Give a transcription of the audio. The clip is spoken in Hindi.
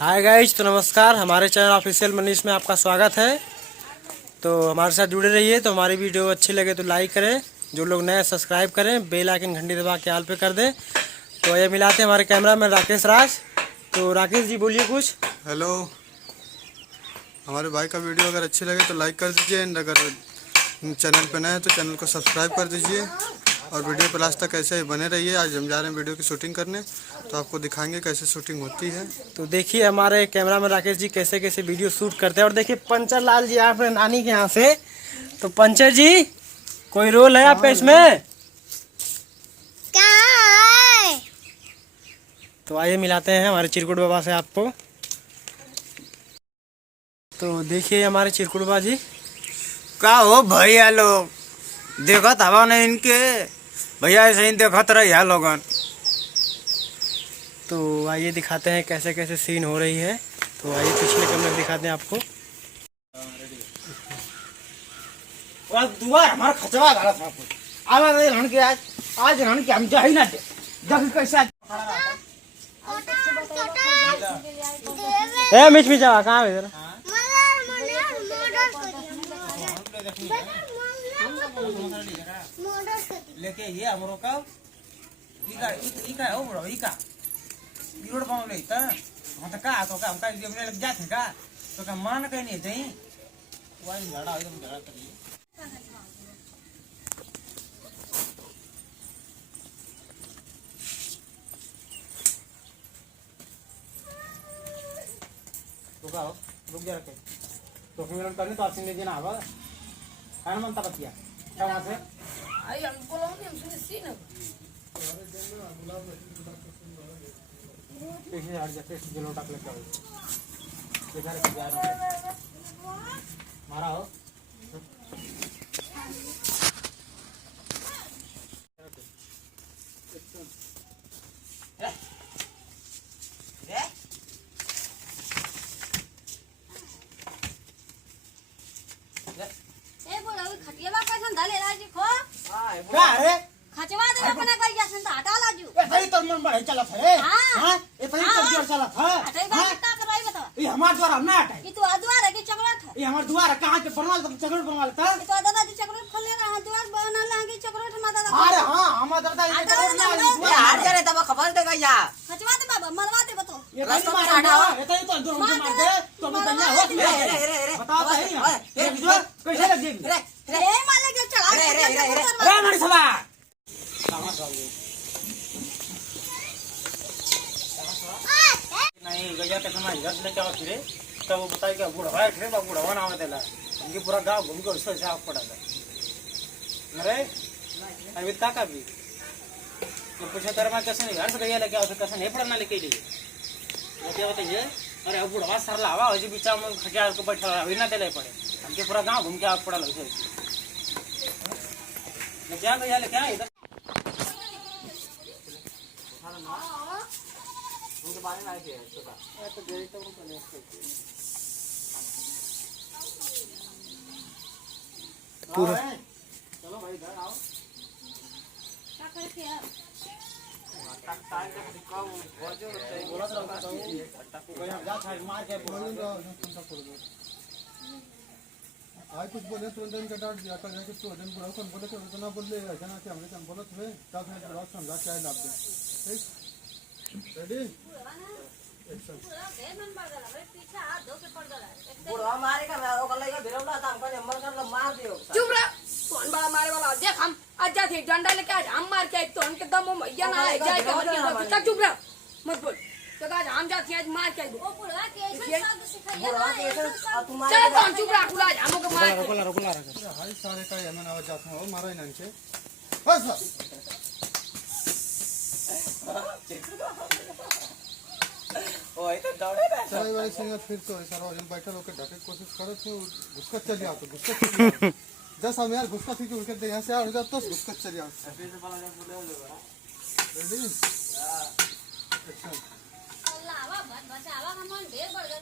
हाय गाइज, तो नमस्कार। हमारे चैनल ऑफिशियल मनीष में आपका स्वागत है। तो हमारे साथ जुड़े रहिए। तो हमारी वीडियो अच्छी लगे तो लाइक करें, जो लोग नए सब्सक्राइब करें, बेल आइकन घंटी दबा के ऑल पे कर दें। तो ये मिलाते हैं हमारे कैमरा मैन राकेश राज। तो राकेश जी बोलिए कुछ। हेलो, हमारे भाई का वीडियो अगर अच्छी लगे तो लाइक कर दीजिए, एंड अगर चैनल पे नए हैं तो चैनल को सब्सक्राइब कर दीजिए और वीडियो पे लास्ट तक ऐसे ही बने रहिए। आज हम जा रहे हैं वीडियो की शूटिंग करने, तो आपको दिखाएंगे कैसे शूटिंग होती है। तो देखिए हमारे कैमरा मैन राकेश जी कैसे कैसे वीडियो शूट करते हैं। और देखिए पंचर लाल जी आप नानी के यहाँ से। तो पंचर जी, कोई रोल है आपका इसमें? तो आइए मिलाते हैं हमारे चिरकुट बाबा से आपको। तो देखिए हमारे चिरकुट बाबा जी। का हो भैया लोग, देखत हवा नहीं इनके भैया, ऐसे ही देखत रहे लोगन। तो आइए दिखाते हैं कैसे कैसे सीन हो रही है। तो आइए पिछले कमरे में दिखाते हैं आपको। दुआर हमारा खचवा गला था आवाज हन के आज हन के हम जा ही ना दे देख कैसा ए मिच मिच जावा कहां है जरा लेके ये हमरो का इका हो बड़ो इका रोड पाऊ ले त हम त का तो का हम का जेबने लग जात है का तो का मान कहीं नहीं जई वाली झड़ा एकदम झड़ा करिए। रुक जा रखे तो फिर करने तो आसिन लेके ना आवा खाना मन तपतिया क्या वहां से आई हम बोलो हम सुने सीन पीछे हट जाते जलो टाक लेके आओ बेचारे के जा रहा मारा हो खचवा दे अपना कई जैसे तो हटा लाजू ए भाई तो मन बड़े चला था हां ए भाई तो जोर चला था हटाई बात कितना करवाई बता ये हमार द्वार हम ना हटाई कि तू अद्वार है कि चॉकलेट है ये हमार द्वार कहां के बनवाल तो चॉकलेट बनवाल था कि तू दादा जी चॉकलेट खोल ले रहा द्वार बना ला कि चॉकलेट माता दादा अरे हां हमार दादा ये चॉकलेट ना ये हाथ करे तब खबर दे गया खचवा दे बाबा मरवा दे बतो ये रास्ता में हटाओ ये तो दो मार दे तो मैं बन्या हो बताओ तो है ये कैसे लग जाएगी रे माले के चढ़ा रे मारी सवा नहीं गया के समय घर लेके आओ फिरे तब वो बताए कि बूढ़ा है फिर बूढ़ा ना आवे देला हमके पूरा गांव घूम के उससे साफ पड़ा था अरे अभी का भी तो पूछे तेरे में कैसे नहीं घर से गया लेके आओ तो कैसे नहीं पड़ना लेके लिए लेके बताइए अरे अब बूढ़ा सर लावा हो जी बीचा में खटिया को बैठा अभी ना देले पड़े हमके पूरा गांव घूम के आग पड़ा लगे लेके आ गया लेके आ इधर उनके बारे में आए थे तो देरी तो उनको नहीं पूरा चलो भाई इधर आओ क्या करे के यार टक टाइम पे दिखाओ जो बोला तो टक को गया जा था मार के बोलूंगा आज कुछ बोले तुरंत इनका डांट दिया कल जाके तो दिन बुरा कौन बोले तो इतना बोले ऐसा ना कि हमने हम बोले थे तब मैं बात समझा क्या लाभ दे ठीक रेडी एक्शन पीछे हाथ धो के पड़ गया बुढ़वा मारेगा मैं वो कल का बिरौला था हमको नंबर कर लो मार दियो चुप रह कौन बड़ा मारे वाला देख हम आज जाते डंडा लेके आज हम मार के तो उनके दम में मैया ना ले जाए के चुप रह मत बोल तो आज हम जाते आज मार के ओ बुढ़वा के ऐसा शब्द सिखाइए बुढ़वा ना कैसे तुम्हारे चल कौन चुप रह खुला हमो के मार रोकला हाय सारे का यमन आवाज जाता हूं मारा इनके बस ओए तो दौड़े ना चलाई वाली सिंगर फिर तो ऐसा रहो जब बैठे होकर ढके कोशिश करो तो घुसकर चली आओ तो घुसकर 10 हम यार घुसकर थी कि उनके यहाँ से आ तो घुसकर चली आओ रेडी एक्शन अल्लाह बचावा हम ढेर बढ़ गए